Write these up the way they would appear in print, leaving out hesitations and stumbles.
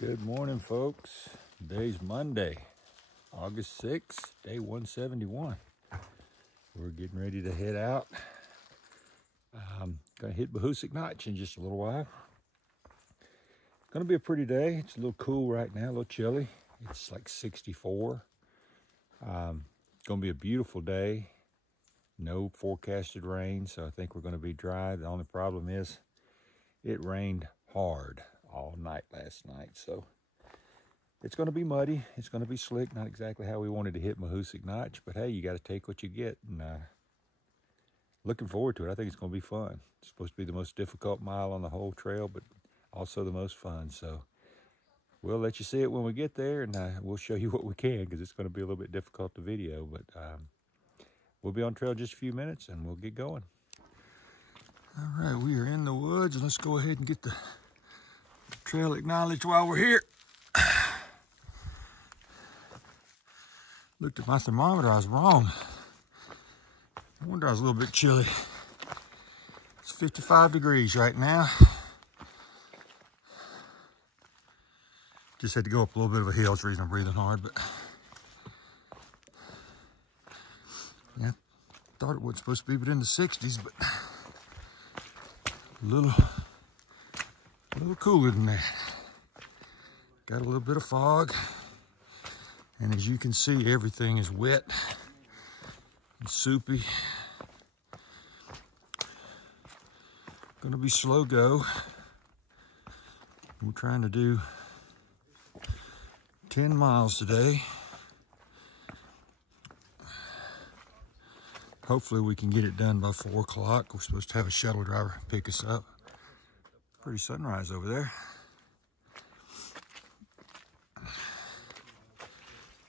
Good morning, folks. Today's Monday, August 6th, day 171. We're getting ready to head out. Gonna hit Bahoosic Notch in just a little while. Gonna be a pretty day. It's a little cool right now, a little chilly. It's like 64. Gonna be a beautiful day. No forecasted rain, so I think we're gonna be dry. The only problem is it rained hard all night last night, so it's going to be muddy. It's going to be slick. Not exactly how we wanted to hit Bahoosic Notch, but hey, you got to take what you get. And looking forward to it. I think it's going to be fun. It's supposed to be the most difficult mile on the whole trail, but also the most fun. So we'll let you see it when we get there, and we'll show you what we can, because it's going to be a little bit difficult to video. But we'll be on trail just a few minutes, and we'll get going. All right, we are in the woods, and let's go ahead and get the trail acknowledged while we're here. Looked at my thermometer, I was wrong. I wonder I was a little bit chilly. It's 55 degrees right now. Just had to go up a little bit of a hill. That's the reason I'm breathing hard, but yeah, thought it was supposed to be in the 60s, but a little cooler than that. Got a little bit of fog, and as you can see, everything is wet and soupy. Gonna be slow go. We're trying to do 10 miles today. Hopefully we can get it done by 4 o'clock. We're supposed to have a shuttle driver pick us up. Pretty sunrise over there.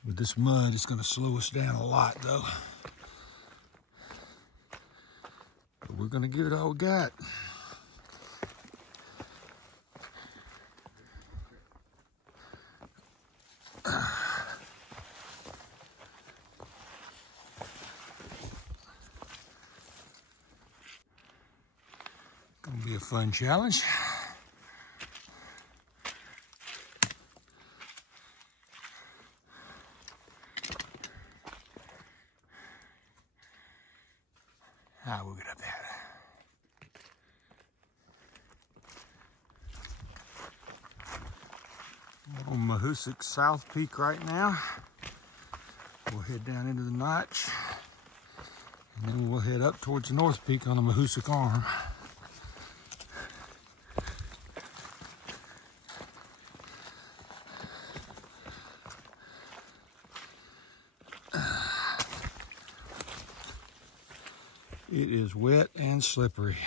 With this mud, it's gonna slow us down a lot though. But we're gonna give it all we got. Gonna be a fun challenge. We'll get up there. We're on Bahoosic South Peak right now. We'll head down into the notch, and then we'll head up towards the North Peak on the Bahoosic Arm. It is wet and slippery.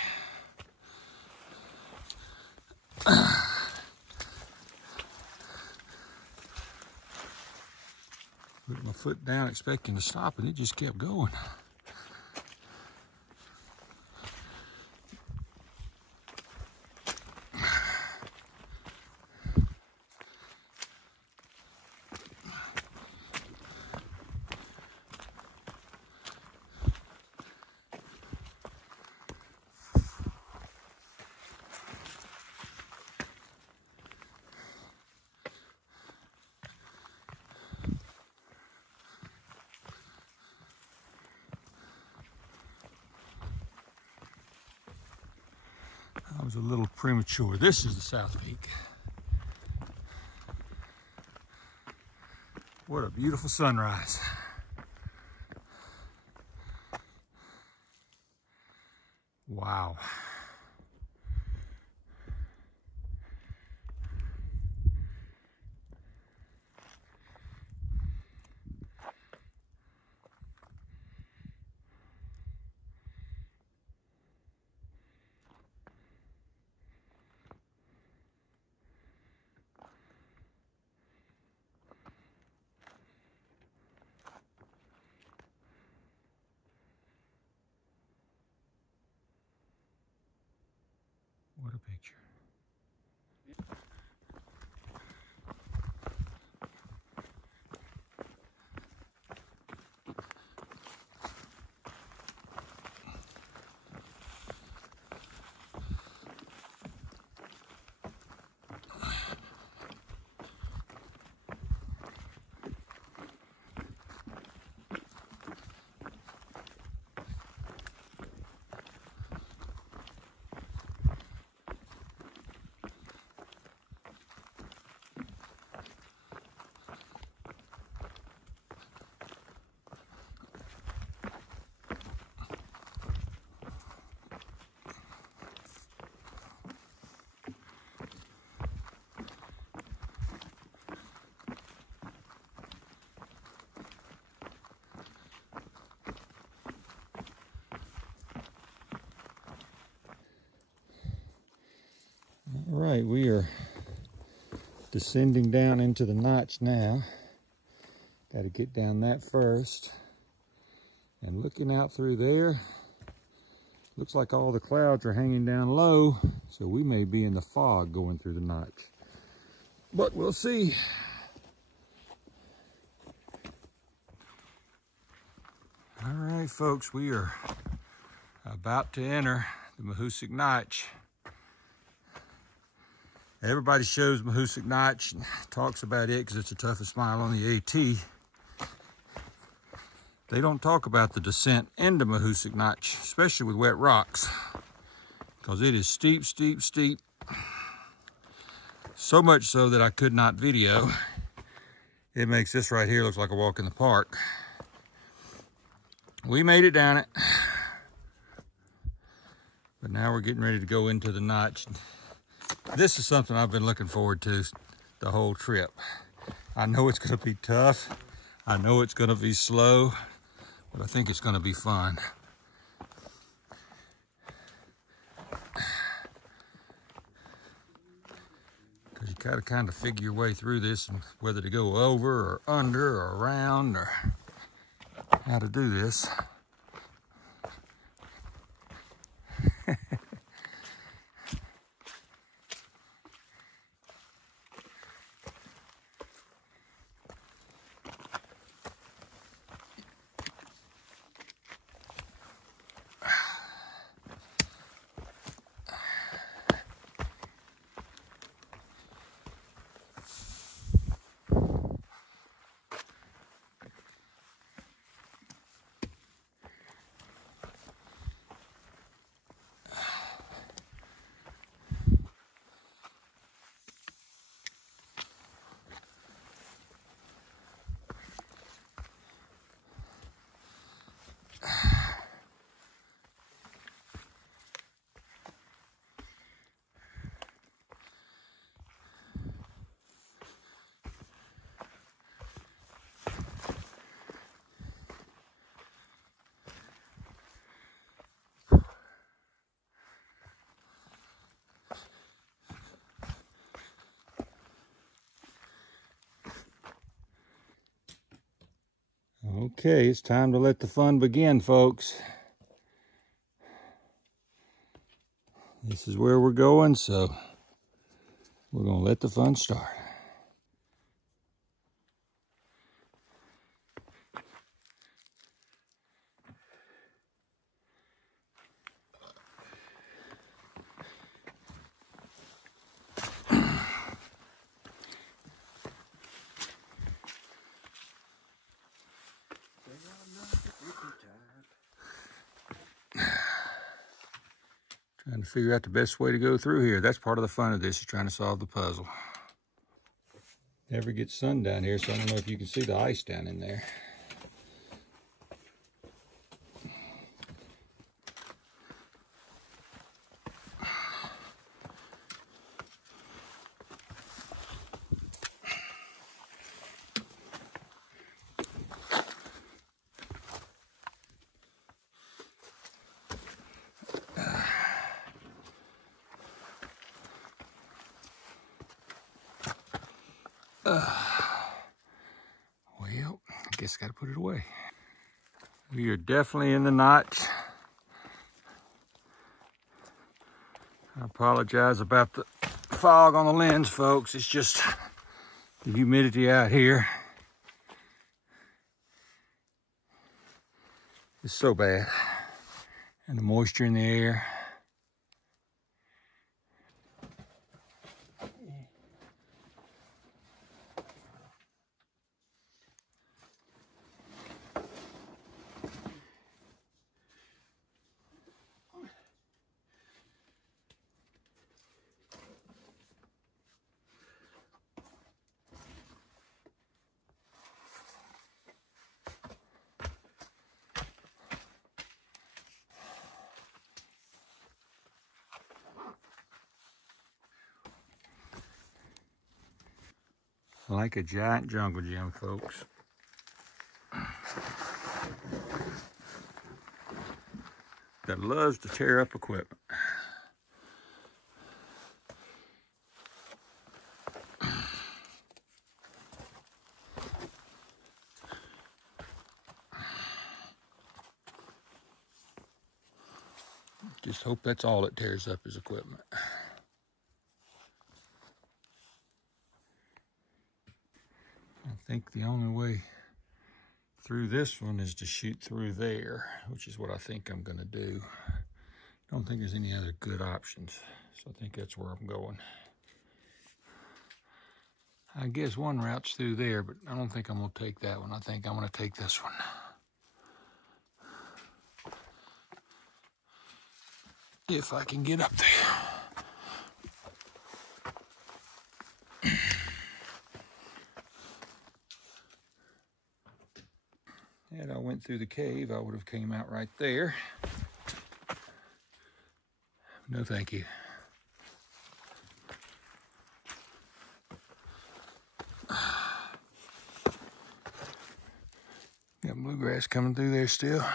Put my foot down expecting to stop, and it just kept going. I was a little premature. This is the South Peak. What a beautiful sunrise. Wow. What a picture. All right, we are descending down into the notch now. Got to get down that first. And looking out through there, looks like all the clouds are hanging down low, so we may be in the fog going through the notch. But we'll see. All right, folks, we are about to enter the Mahoosuc Notch. Everybody shows Mahoosuc Notch and talks about it because it's the toughest mile on the AT. They don't talk about the descent into Mahoosuc Notch, especially with wet rocks, because it is steep, steep, steep. So much so that I could not video. It makes this right here look like a walk in the park. We made it down it, but now we're getting ready to go into the notch. This is something I've been looking forward to the whole trip. I know it's going to be tough. I know it's going to be slow, but I think it's going to be fun. Because you gotta kind of figure your way through this and whether to go over or under or around or how to do this. Okay, it's time to let the fun begin, folks. This is where we're going, so we're gonna let the fun start. Trying to figure out the best way to go through here. That's part of the fun of this, is trying to solve the puzzle. Never gets sun down here, so I don't know if you can see the ice down in there. Well, I guess I gotta put it away. We are definitely in the notch. I apologize about the fog on the lens, folks. It's just the humidity out here is so bad. And the moisture in the air. Like a giant jungle gym, folks. That loves to tear up equipment. Just hope that's all it tears up his equipment. I think the only way through this one is to shoot through there, which is what I think I'm gonna do. I don't think there's any other good options, so I think that's where I'm going. I guess one route's through there, but I don't think I'm gonna take that one. I think I'm gonna take this one. If I can get up there. Had I went through the cave, I would have came out right there. No, thank you. Got bluegrass coming through there still.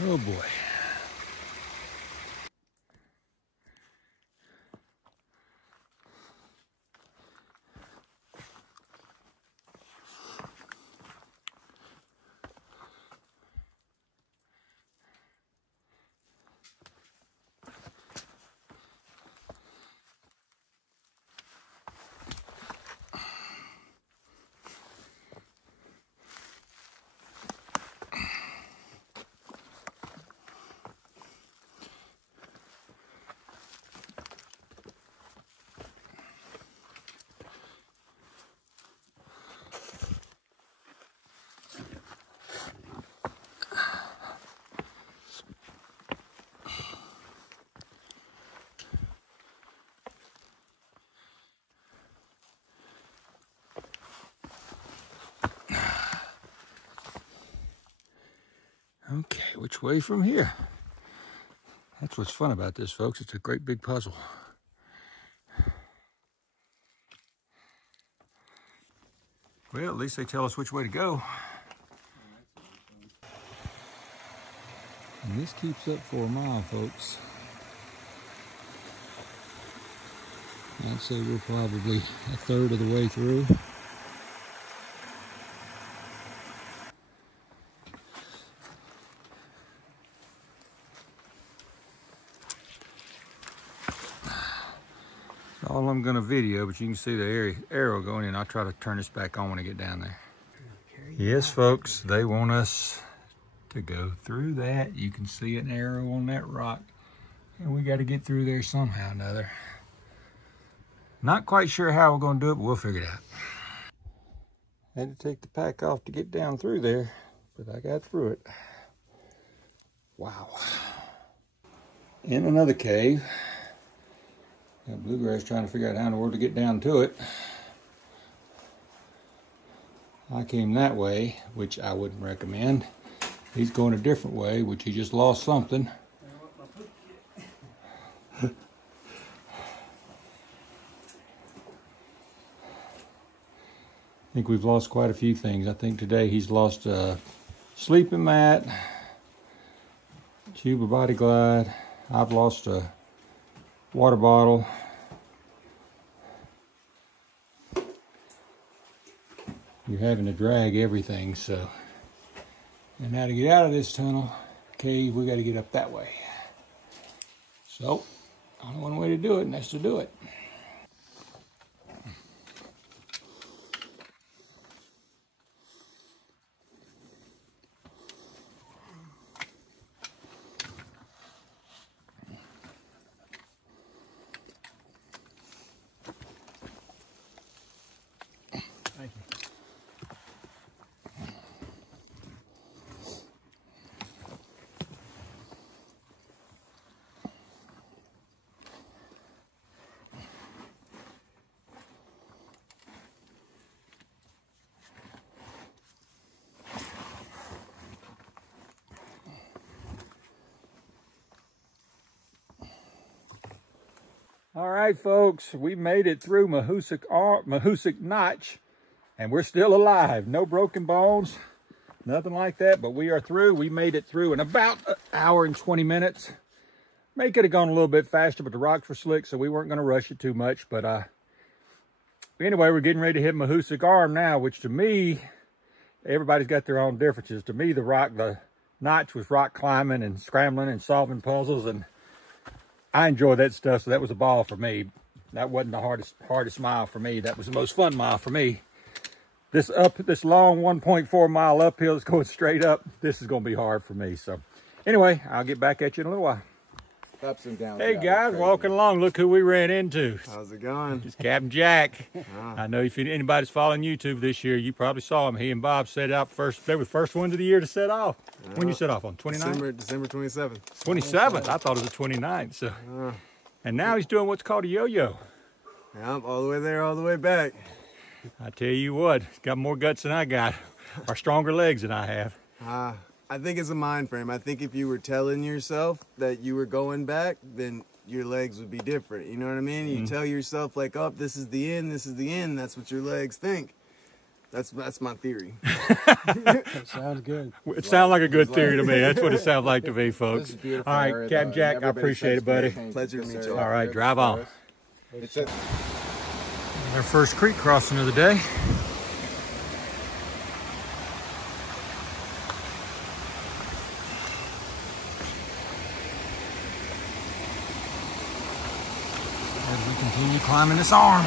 Oh boy. Okay, which way from here? That's what's fun about this, folks. It's a great big puzzle. Well, at least they tell us which way to go. And this keeps up for a mile, folks. I'd say we're probably a third of the way through. All I'm gonna video, but you can see the arrow going in. I'll try to turn this back on when I get down there. Yes, folks, they want us to go through that. You can see an arrow on that rock, and we got to get through there somehow or another. Not quite sure how we're gonna do it, but we'll figure it out. Had to take the pack off to get down through there, but I got through it. Wow. In another cave. Got bluegrass trying to figure out how in the world to get down to it. I came that way, which I wouldn't recommend. He's going a different way, which he just lost something. I think we've lost quite a few things. I think today he's lost a sleeping mat, tube of Body Glide. I've lost a water bottle. You're having to drag everything, so. And now to get out of this tunnel cave, we got to get up that way. So, only one way to do it, and that's to do it. Thank you. All right, folks, we made it through Mahoosuc Notch, and we're still alive. No broken bones, nothing like that, but we are through. We made it through in about an hour and 20 minutes. May could have gone a little bit faster, but the rocks were slick, so we weren't going to rush it too much. But anyway, we're getting ready to hit Mahoosuc Arm now, which to me, everybody's got their own differences. To me, the Notch was rock climbing and scrambling and solving puzzles, and I enjoy that stuff, so that was a ball for me. That wasn't the hardest mile for me. That was the most fun mile for me. This long 1.4 mile uphill that's going straight up, this is going to be hard for me. So anyway, I'll get back at you in a little while. Ups and downs. Hey guys, walking along, look who we ran into. How's it going? It's Captain Jack. I know if anybody's following YouTube this year, you probably saw him. He and Bob set out first. They were the first ones of the year to set off. When you set off on 29th? December 27th. 27th. I thought it was the 29th. So, and now he's doing what's called a yo-yo. Yep, all the way there, all the way back. I tell you what, he's got more guts than I got, or stronger legs than I have. I think it's a mind frame. I think if you were telling yourself that you were going back, then your legs would be different. You know what I mean? You tell yourself like, oh, this is the end, this is the end. That's what your legs think. That's my theory. That sounds good. It sounds like a good theory to me. That's what it sounds like to me, folks. All right, Captain Jack, I appreciate it, buddy. Pleasure to meet you. All right, drive on. Our first creek crossing of the day. As we continue climbing this arm.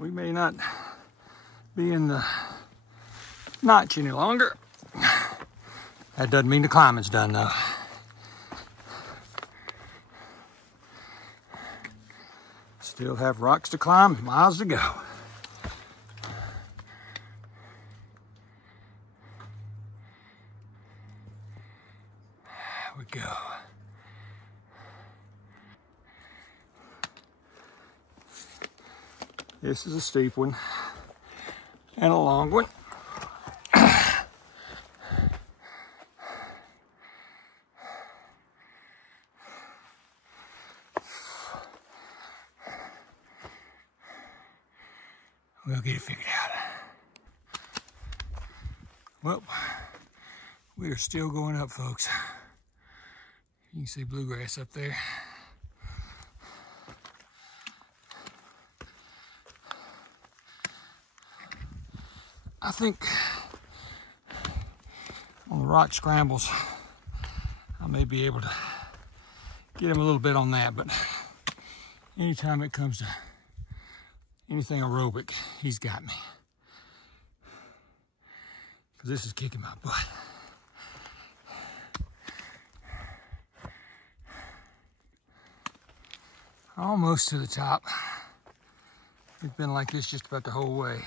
We may not be in the notch any longer. That doesn't mean the climbing's done though. Still have rocks to climb, miles to go. There we go. This is a steep one and a long one. We'll get it figured out. Well, we are still going up, folks. You can see bluegrass up there. I think on the rock scrambles, I may be able to get him a little bit on that, but anytime it comes to anything aerobic, he's got me. Because this is kicking my butt. Almost to the top. It's been like this just about the whole way.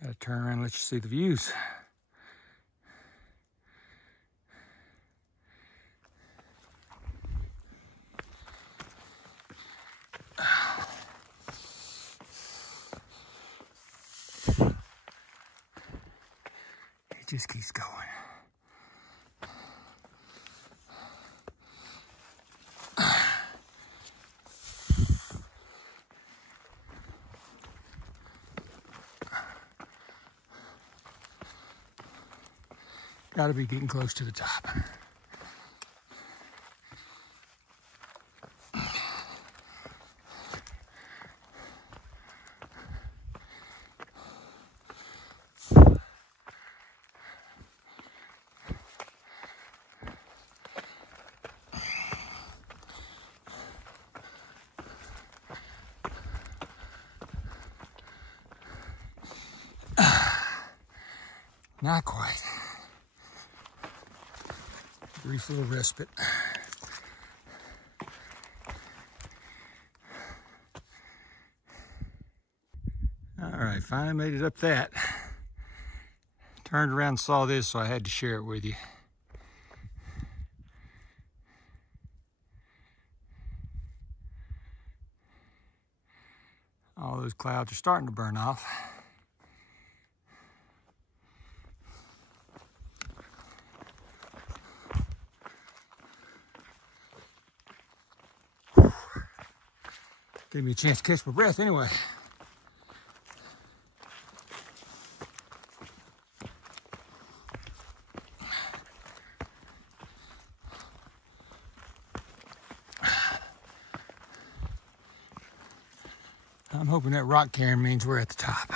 Gotta turn around and let you see the views. It just keeps going. Gotta be getting close to the top. Not quite. Brief little respite. All right, finally made it up that. Turned around and saw this, so I had to share it with you. All those clouds are starting to burn off. Gave me a chance to catch my breath anyway. I'm hoping that rock cairn means we're at the top.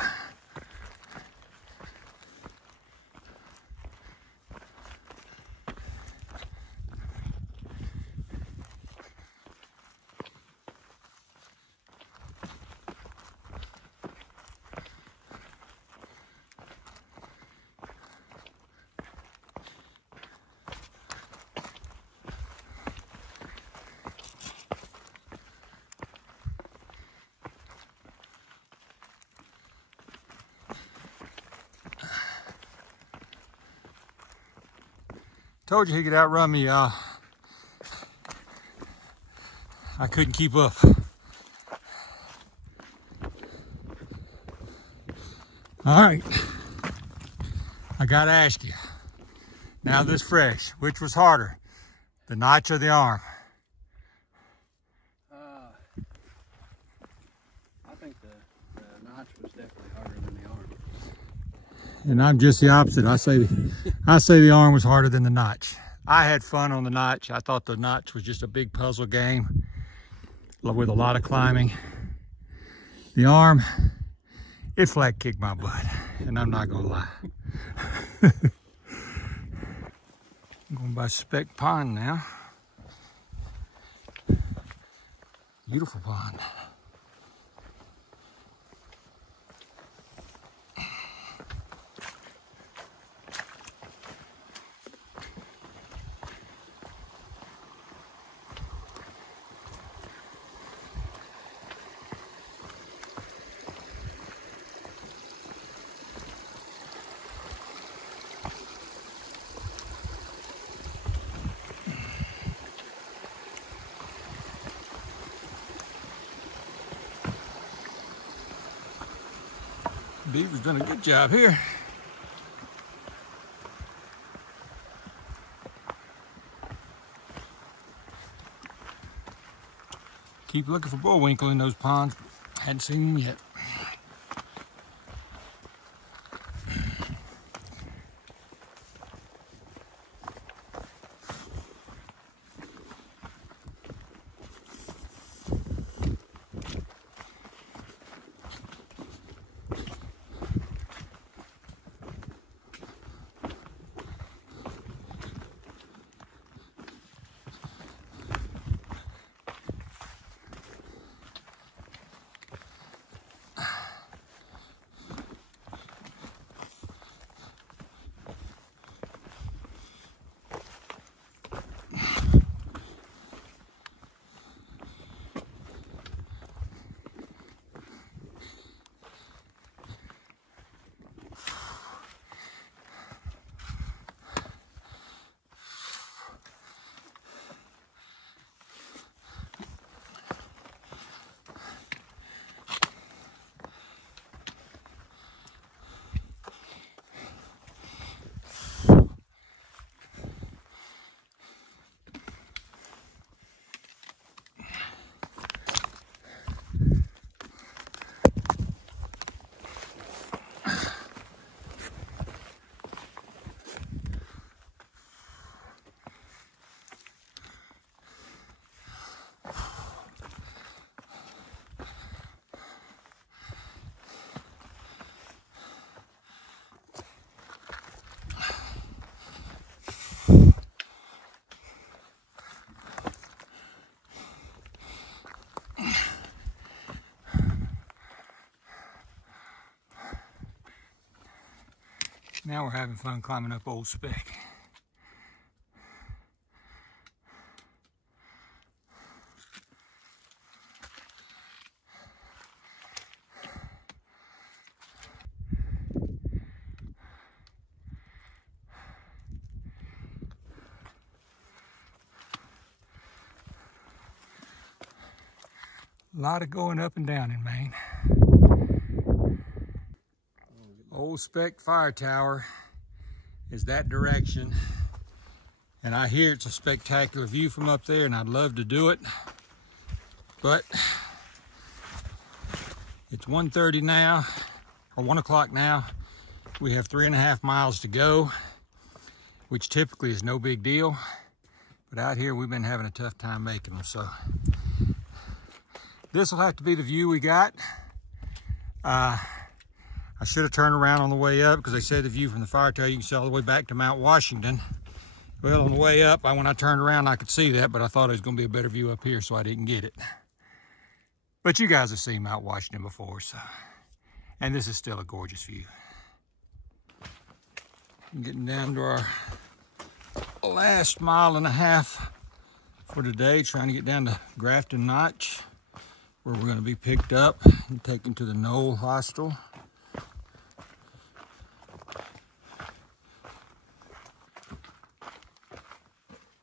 Told you he could outrun me, y'all. I couldn't keep up. All right, I gotta ask you, now this fresh, which was harder, the notch or the arm? I think the notch was definitely harder than the arm. And I'm just the opposite. I say the arm was harder than the notch. I had fun on the notch. I thought the notch was just a big puzzle game with a lot of climbing. The arm, it flat kicked my butt, and I'm not gonna lie. I'm going by Speck Pond now. Beautiful pond. Beaver's done a good job here. Keep looking for bullwinkle in those ponds. Hadn't seen them yet. Now we're having fun climbing up Old Speck. A lot of going up and down in Maine. Old Speck Fire Tower is that direction. And I hear it's a spectacular view from up there, and I'd love to do it. But it's 1:30 now, or 1 o'clock now. We have 3.5 miles to go, which typically is no big deal. But out here, we've been having a tough time making them, so. This will have to be the view we got. I should have turned around on the way up because they said the view from the fire tower, you can see all the way back to Mount Washington. Well, on the way up, when I turned around, I could see that, but I thought it was going to be a better view up here, so I didn't get it. But you guys have seen Mount Washington before, so. And this is still a gorgeous view. Getting down to our last 1.5 miles for today, trying to get down to Grafton Notch, where we're going to be picked up and taken to the Knoll Hostel.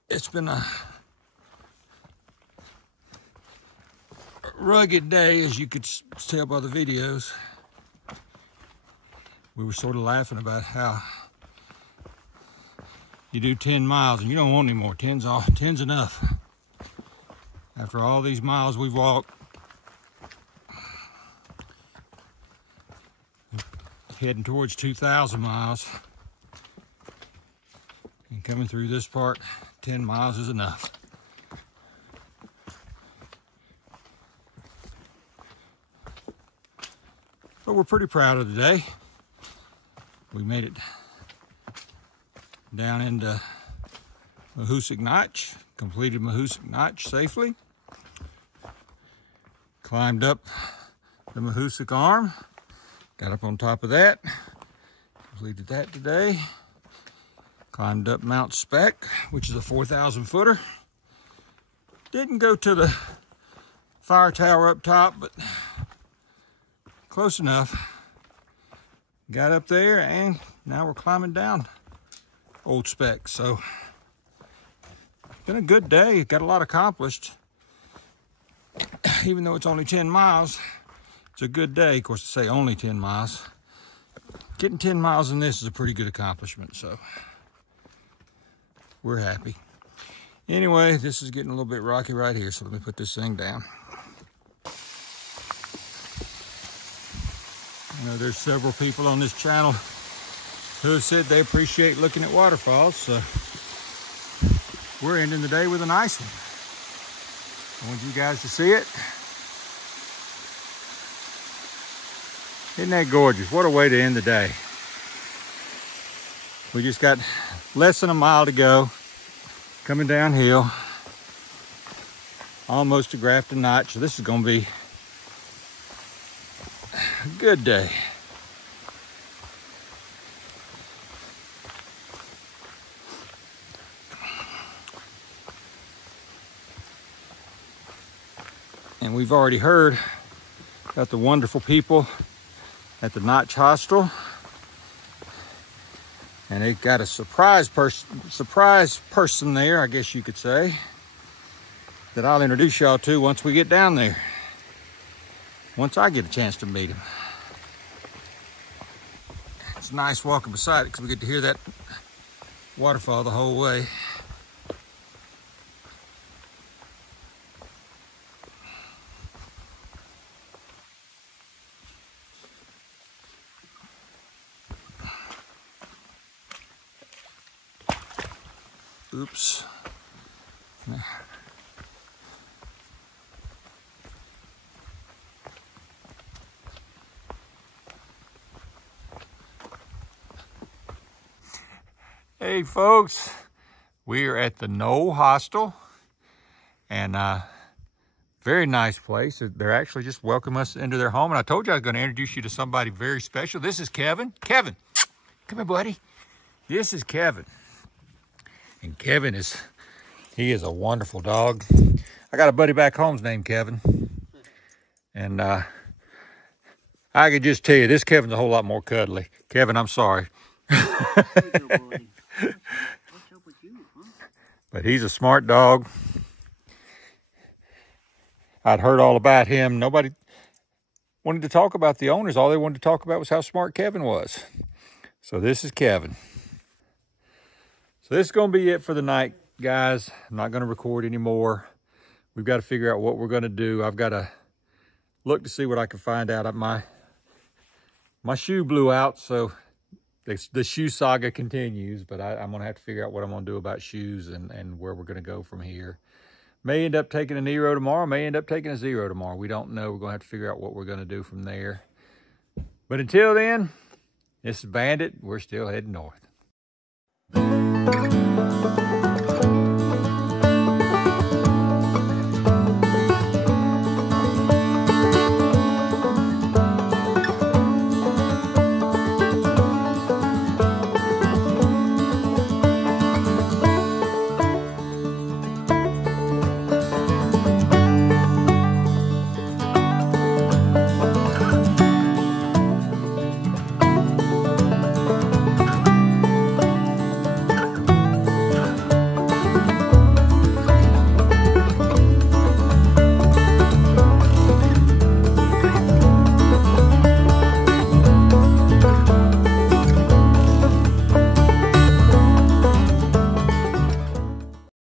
It's been a rugged day, as you could tell by the videos. We were sort of laughing about how you do 10 miles and you don't want any more. 10's enough. After all these miles we've walked, heading towards 2,000 miles, and coming through this part, 10 miles is enough. But we're pretty proud of the day. We made it down into Mahoosuc Notch, completed Mahoosuc Notch safely, climbed up the Mahoosuc Arm, got up on top of that, completed that today. Climbed up Mount Speck, which is a 4,000 footer. Didn't go to the fire tower up top, but close enough. Got up there, and now we're climbing down Old Speck. So, it's been a good day. Got a lot accomplished. Even though it's only 10 miles, it's a good day. Of course, to say only 10 miles. Getting 10 miles in this is a pretty good accomplishment, so we're happy. Anyway, this is getting a little bit rocky right here, so let me put this thing down. I know there's several people on this channel who have said they appreciate looking at waterfalls, so we're ending the day with a nice one. I want you guys to see it. Isn't that gorgeous? What a way to end the day. We just got less than a mile to go, coming downhill, almost to Grafton Notch. So this is going to be a good day. And we've already heard about the wonderful people at the Notch Hostel. And they've got a surprise person there, I guess you could say, that I'll introduce y'all to once we get down there. Once I get a chance to meet him. It's nice walking beside it because we get to hear that waterfall the whole way. Oops. Hey folks, we are at the Knoll Hostel, and very nice place. They're actually just welcoming us into their home, and I told you I was going to introduce you to somebody very special. This is Kevin. Kevin, Come here, buddy. This is Kevin. And Kevin he is a wonderful dog. I got a buddy back home's named Kevin. And I could just tell you, this Kevin's a whole lot more cuddly. Kevin, I'm sorry. But he's a smart dog. I'd heard all about him. Nobody wanted to talk about the owners. All they wanted to talk about was how smart Kevin was. So this is Kevin. So this is going to be it for the night, guys. I'm not going to record anymore. We've got to figure out what we're going to do. I've got to look to see what I can find out. My shoe blew out, so the shoe saga continues, but I'm going to have to figure out what I'm going to do about shoes and where we're going to go from here. May end up taking a Nero tomorrow, may end up taking a Zero tomorrow. We don't know. We're going to have to figure out what we're going to do from there. But until then, this is Bandit. We're still heading north.